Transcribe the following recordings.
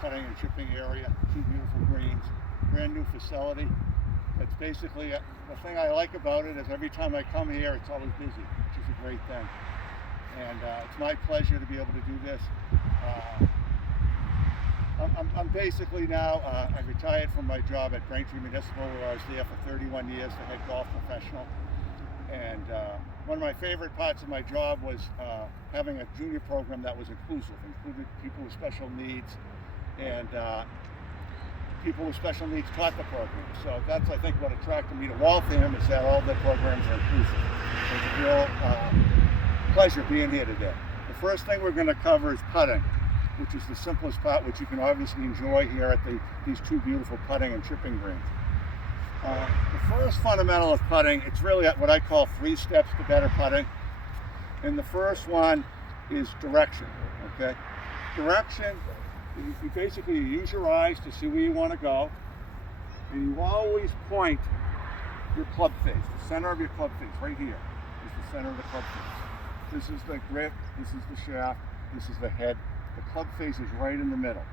putting and chipping area, 2 beautiful greens, brand new facility. It's basically, the thing I like about it is every time I come here, it's always busy, which is a great thing. And it's my pleasure to be able to do this. I'm basically now, I retired from my job at Braintree Municipal, where I was there for 31 years, the head golf professional. And one of my favorite parts of my job was having a junior program that was included people with special needs, and people with special needs taught the program. So that's, I think, what attracted me to Waltham, is that all the programs are inclusive. It's a real pleasure being here today. The first thing we're going to cover is putting, which is the simplest part, which you can obviously enjoy here at these 2 beautiful putting and chipping greens. The first fundamental of putting, it's really what I call 3 steps to better putting. And the first one is direction, okay? Direction, you basically use your eyes to see where you want to go, and you always point your club face, the center of your club face, right here is the center of the club face. This is the grip, this is the shaft, this is the head. The club face is right in the middle.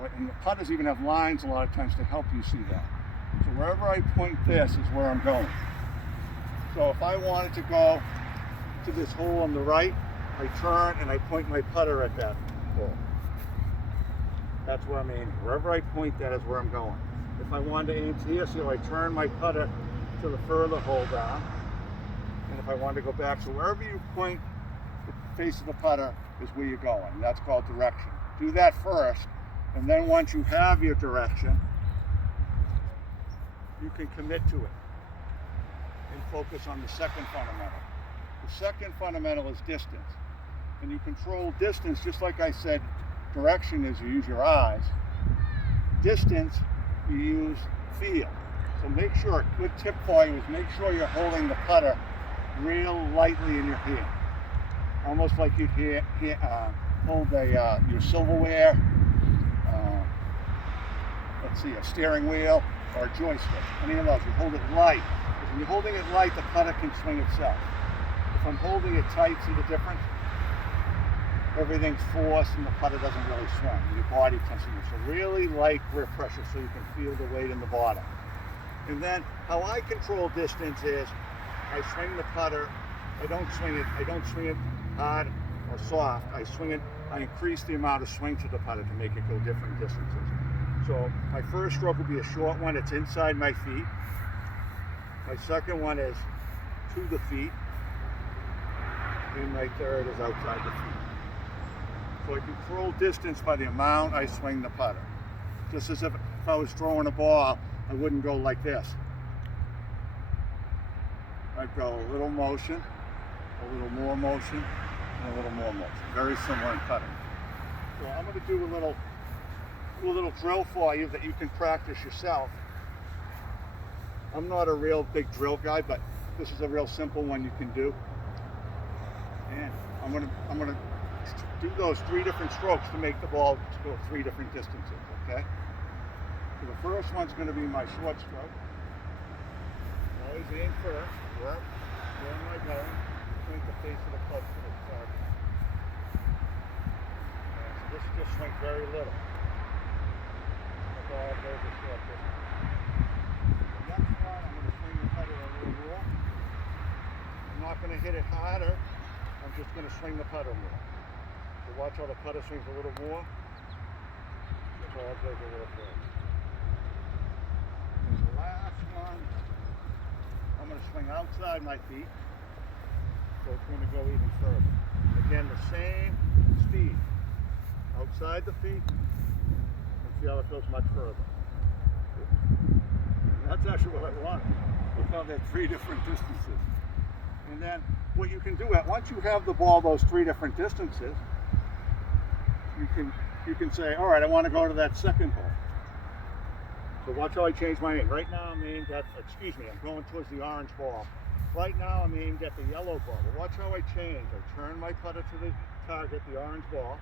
Right? And the putters even have lines a lot of times to help you see that. So wherever I point this is where I'm going. So if I wanted to go to this hole on the right, I turn and I point my putter at that hole. That's where I'm aiming. Wherever I point, that is where I'm going. If I wanted to aim to here, so I turn my putter to the further hole down. And if I wanted to go back, so wherever you point the face of the putter is where you're going. And that's called direction. Do that first, and then once you have your direction, you can commit to it and focus on the second fundamental. The second fundamental is distance. And you control distance, just like I said, direction is you use your eyes. Distance, you use feel. So make sure, a good tip for you is make sure you're holding the putter real lightly in your hand. Almost like you'd hold your silverware, let's see, a steering wheel or a joystick. Any of those, you hold it light. Because when you're holding it light, the putter can swing itself. If I'm holding it tight, see the difference? Everything's forced and the putter doesn't really swing. Your body tends to move. So really light grip pressure so you can feel the weight in the bottom. And then how I control distance is I swing the putter. I don't swing it hard or soft. I increase the amount of swing to the putter to make it go different distances. So my first stroke will be a short one. It's inside my feet. My second one is to the feet. And my third is outside the feet. So I control distance by the amount I swing the putter. Just as if I was throwing a ball, I wouldn't go like this. I'd go a little motion, a little more motion, and a little more motion. Very similar in putting. So I'm going to do a little drill for you that you can practice yourself. I'm not a real big drill guy, but this is a real simple one you can do. And I'm gonna do those 3 different strokes to make the ball go 3 different distances, okay? So the first one's going to be my short stroke. Always aim first. Where am I going? Point the face of the club to the target. So this just swings very little. The ball goes a short distance. The next one, I'm going to swing the putter a little more. I'm not going to hit it harder. I'm just going to swing the putter more. So watch how the putter swings a little more. The ball goes a little further. And the last one, I'm going to swing outside my feet. So it's going to go even further. Again, the same speed. Outside the feet. And see how it goes much further. And that's actually what I want. Look how they're 3 different distances. And then what you can do, once you have the ball those 3 different distances, you can say, all right, I want to go to that second hole. So watch how I change my aim. Right now I'm aimed at, I'm going towards the orange ball. Right now I'm aimed at the yellow ball. But watch how I change. I turn my putter to the target, the orange ball.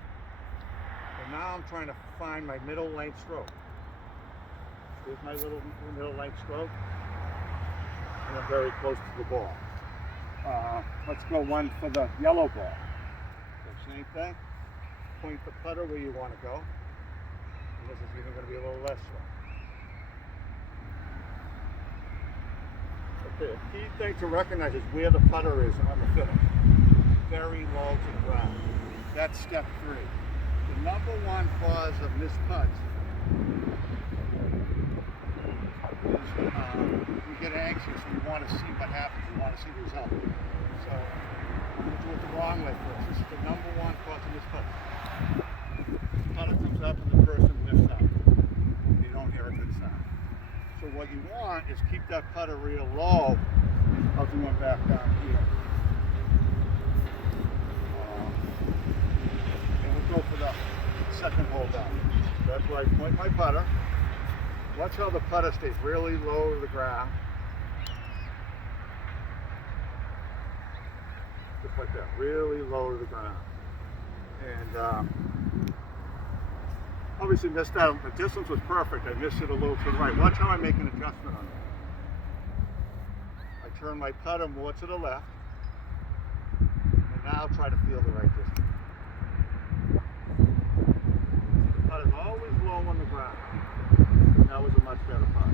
And now I'm trying to find my middle length stroke. Here's my little middle length stroke. And I'm very close to the ball. Let's go one for the yellow ball. So same thing. Point the putter where you want to go. And this is even going to be a little less slow. Okay, the key thing to recognize is where the putter is on the finish. Very low to the ground. That's step 3. The number one cause of missed putts is you get anxious and you want to see what happens. You want to see the result. So I'm going to do it the wrong way first. This is the number one cause of missed putts. The putter comes up and the person lifts up. You don't hear a good sound. So what you want is keep that putter real low. I'll do one back down here. And we'll go for the second hole down. So that's why I point my putter. Watch how the putter stays really low to the ground. Just like that, really low to the ground. And obviously missed out. The distance was perfect. I missed it a little to the right. Watch how I make an adjustment on it. I turn my putter more to the left. And now try to feel the right distance. The putter's always low on the ground. That was a much better putt.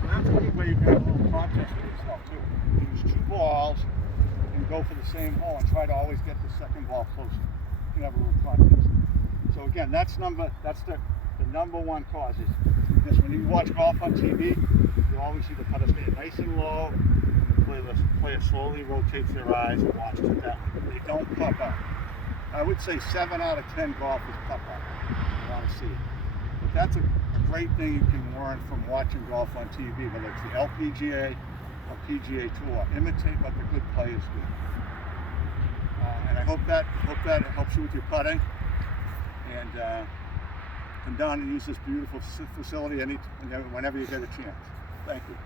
So that's a good way you can have a little contest with yourself too. You use 2 balls and go for the same hole and try to always get the second ball closer. You can have a little contest. So again, that's the number one cause is this. When you watch golf on TV, you always see the putter stay nice and low. The player slowly rotates their eyes and watches it that way. They don't puff up. I would say 7 out of 10 golfers puff up. You want to see it. But that's a great thing you can learn from watching golf on TV, whether it's the LPGA or PGA Tour. Imitate what the good players do. And I hope that helps you with your putting. And come down and use this beautiful facility whenever you get a chance. Thank you.